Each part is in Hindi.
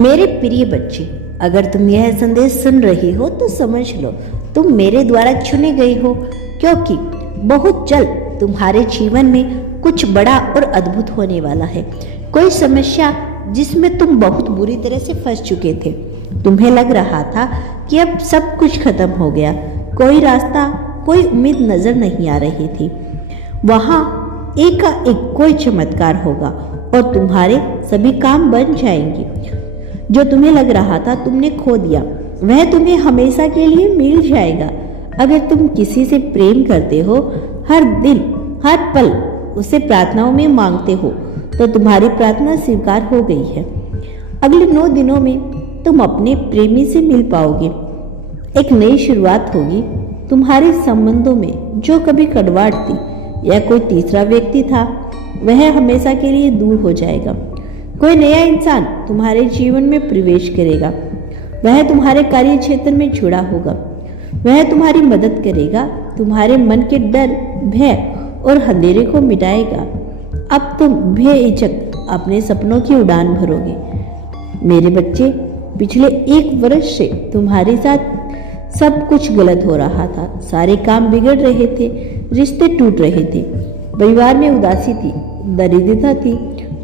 मेरे प्रिय बच्चे, अगर तुम यह संदेश सुन रही हो तो समझ लो तुम मेरे द्वारा चुने गए हो, क्योंकि बहुत जल्द तुम्हारे जीवन में कुछ बड़ा और अद्भुत होने वाला है। कोई समस्या जिसमें तुम बहुत बुरी तरह से फंस चुके थे, तुम्हें लग रहा था कि अब सब कुछ खत्म हो गया, कोई रास्ता, कोई उम्मीद नजर नहीं आ रही थी। वहां एकाएक कोई चमत्कार होगा और तुम्हारे सभी काम बन जाएंगे। जो तुम्हें लग रहा था तुमने खो दिया, वह तुम्हें हमेशा के लिए मिल जाएगा। अगर तुम किसी से प्रेम करते हो, हर दिन हर पल उसे प्रार्थनाओं में मांगते हो, तो तुम्हारी प्रार्थना स्वीकार हो गई है। अगले 9 दिनों में तुम अपने प्रेमी से मिल पाओगे। एक नई शुरुआत होगी। तुम्हारे संबंधों में जो कभी कड़वाहट थी या कोई तीसरा व्यक्ति था, वह हमेशा के लिए दूर हो जाएगा। कोई नया इंसान तुम्हारे जीवन में प्रवेश करेगा। वह तुम्हारे कार्य क्षेत्र में जुड़ा होगा। वह तुम्हारी मदद करेगा, तुम्हारे मन के डर, भय और अंधेरे को मिटाएगा। अब तुम बेहिचक अपने सपनों की उड़ान भरोगे। मेरे बच्चे, पिछले 1 वर्ष से तुम्हारे साथ सब कुछ गलत हो रहा था। सारे काम बिगड़ रहे थे, रिश्ते टूट रहे थे, परिवार में उदासी थी, दरिद्रता थी।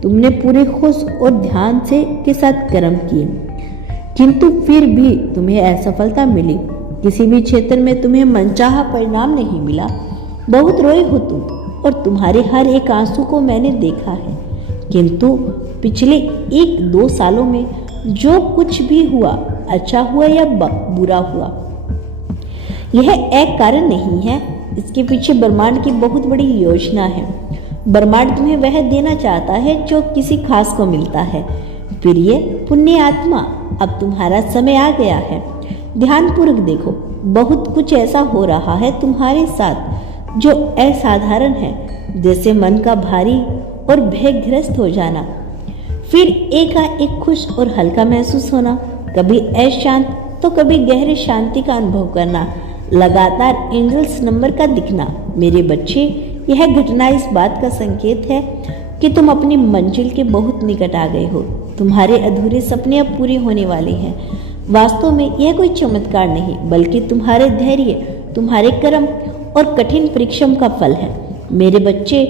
तुमने पूरे होश और ध्यान से के साथ कर्म किए, किंतु फिर भी तुम्हें असफलता मिली। किसी भी क्षेत्र में तुम्हें मनचाहा परिणाम नहीं मिला। बहुत रोए हो तुम, और तुम्हारे हर एक आंसू को मैंने देखा है। किंतु पिछले 1-2 सालों में जो कुछ भी हुआ, अच्छा हुआ या बुरा हुआ, यह एक कारण नहीं है। इसके पीछे ब्रह्मांड की बहुत बड़ी योजना है। ब्रह्मांड तुम्हें वह देना चाहता है जो किसी खास को मिलता है। प्रिय पुण्य आत्मा, अब तुम्हारा समय आ गया है। ध्यानपूर्वक देखो, बहुत कुछ ऐसा हो रहा है तुम्हारे साथ जो असाधारण है, जैसे मन का भारी और भयग्रस्त हो जाना, फिर एकाएक खुश और हल्का महसूस होना, कभी अशांत तो कभी गहरी शांति का अनुभव करना, लगातार एंजल्स नंबर का दिखना। मेरे बच्चे, यह घटना इस बात का संकेत है कि तुम अपनी मंजिल के बहुत निकट आ गए हो। तुम्हारे अधूरे सपने अब पूरे होने वाले हैं। वास्तव में यह कोई चमत्कार नहीं, बल्कि तुम्हारे धैर्य, तुम्हारे कर्म और कठिन परिश्रम का फल है। मेरे बच्चे,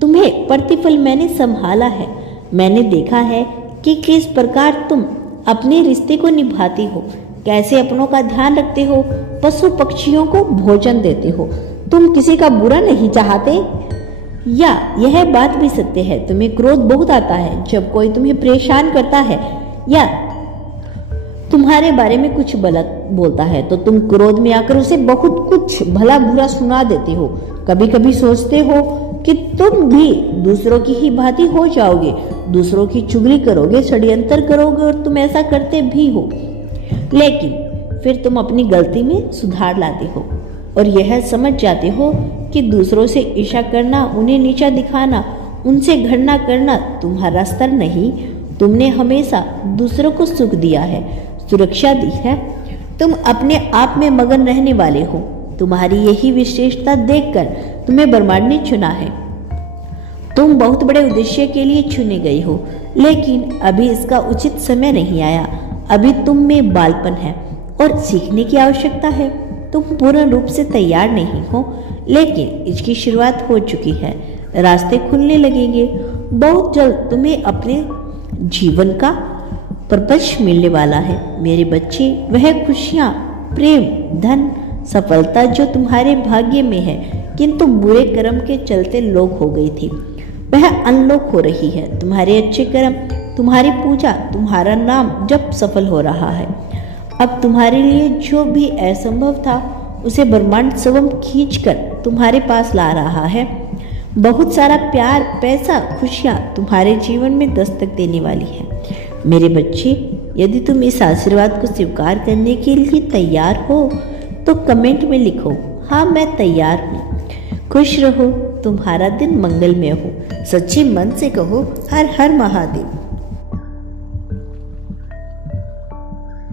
तुम्हें प्रतिफल मैंने संभाला है। मैंने देखा है कि किस प्रकार तुम अपने रिश्ते को निभाती हो, कैसे अपनों का ध्यान रखते हो, पशु पक्षियों को भोजन देते हो। तुम किसी का बुरा नहीं चाहते। या यह बात भी सत्य है, तुम्हें क्रोध बहुत आता है जब कोई तुम्हें परेशान करता है या तुम्हारे बारे में कुछ गलत बोलता है, तो तुम क्रोध में आकर उसे बहुत कुछ भला बुरा सुना देते हो। कभी कभी सोचते हो कि तुम भी दूसरों की ही भांति हो जाओगे, दूसरों की चुगली करोगे, षड्यंत्र करोगे, और तुम ऐसा करते भी हो। लेकिन फिर तुम अपनी गलती में सुधार लाते हो और यह समझ जाते हो कि दूसरों से ईर्ष्या करना, उन्हें नीचा दिखाना, उनसे घृणा करना तुम्हारा स्तर नहीं। तुमने हमेशा दूसरों को सुख दिया है, सुरक्षा दी है। तुम अपने आप में मगन रहने वाले हो। तुम्हारी यही विशेषता देखकर तुम्हें ब्रह्मांड ने चुना है। तुम बहुत बड़े उद्देश्य के लिए चुने गए हो, लेकिन अभी इसका उचित समय नहीं आया। अभी तुम में बालपन है और सीखने की आवश्यकता है। तुम पूर्ण रूप से तैयार नहीं हो, लेकिन इसकी शुरुआत हो चुकी है। रास्ते खुलने लगेंगे। बहुत जल्द तुम्हें अपने जीवन का पर्पस मिलने वाला है। मेरे बच्चे, वह खुशियाँ, प्रेम, धन, सफलता जो तुम्हारे भाग्य में है, किंतु बुरे कर्म के चलते लोक हो गई थी, वह अनलोक हो रही है। तुम्हारे अच्छे कर्म, तुम्हारी पूजा, तुम्हारा नाम जब सफल हो रहा है। अब तुम्हारे लिए जो भी असंभव था, उसे ब्रह्मांड स्वयं खींचकर तुम्हारे पास ला रहा है। बहुत सारा प्यार, पैसा, खुशियाँ तुम्हारे जीवन में दस्तक देने वाली है। मेरे बच्चे, यदि तुम इस आशीर्वाद को स्वीकार करने के लिए तैयार हो, तो कमेंट में लिखो, हाँ मैं तैयार हूँ। खुश रहो, तुम्हारा दिन मंगलमय हो। सच्चे मन से कहो, हर हर महादेव।